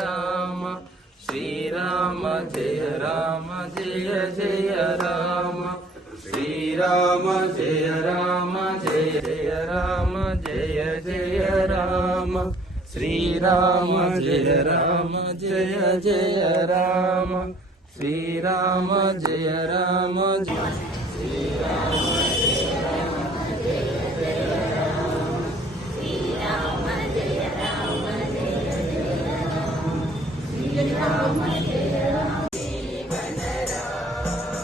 Ram Shriram Jai Ram Jai Jai Ram Shriram Jai Ram Jai Jai Ram Jai Jai Ram Shriram Jai Ram Jai Jai Ram Shriram Jai Ram Jai Shriram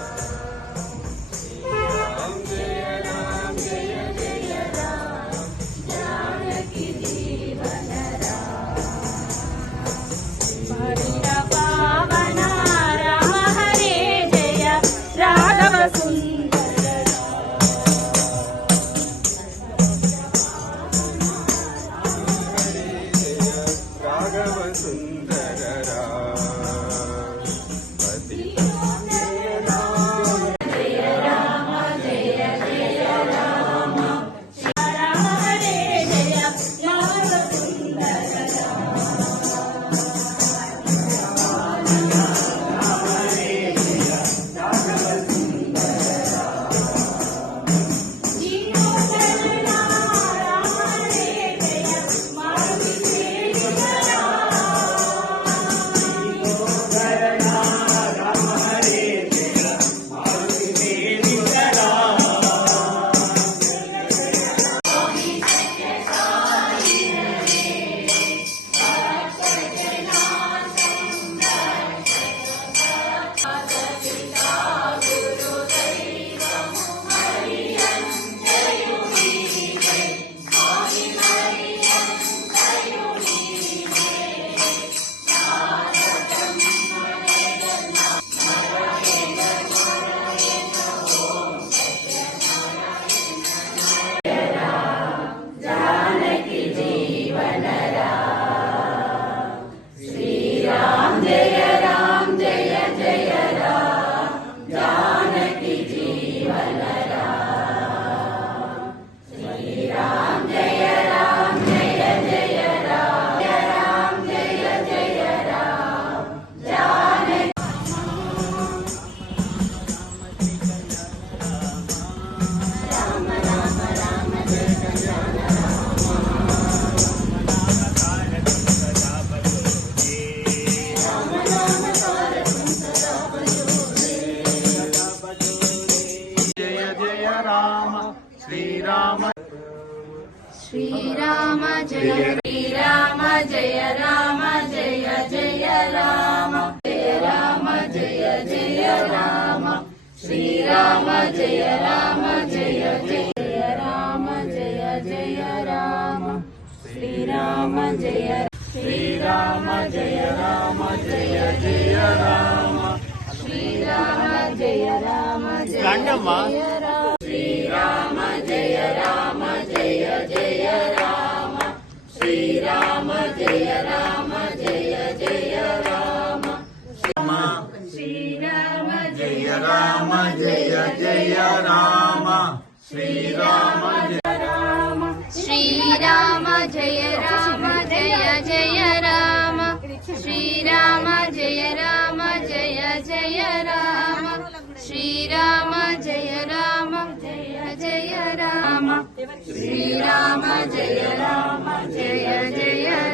Shriram Shriram Jai Shriram Jai Ram Jai Jai Ram Jai Ram Jai Jai Ram Shriram Jai Ram Jai Jai Ram Jai Jai Ram Shriram Jai Shriram Jai Ram Jai Jai Ram Shriram Jai Ram Jai Shriram Jai Ram Jai Jai Ram Shriram Jai Ram Jai Jai Ram Shriram Jai Ram Jai Jai Ram Shriram Jai Ram Shriram Jai Ram Jai Jai Ram Shriram Jai Ram Jai Jai Ram Shriram Jai Ram Jai Jai Ram Shriram Jai Ram Jai Jai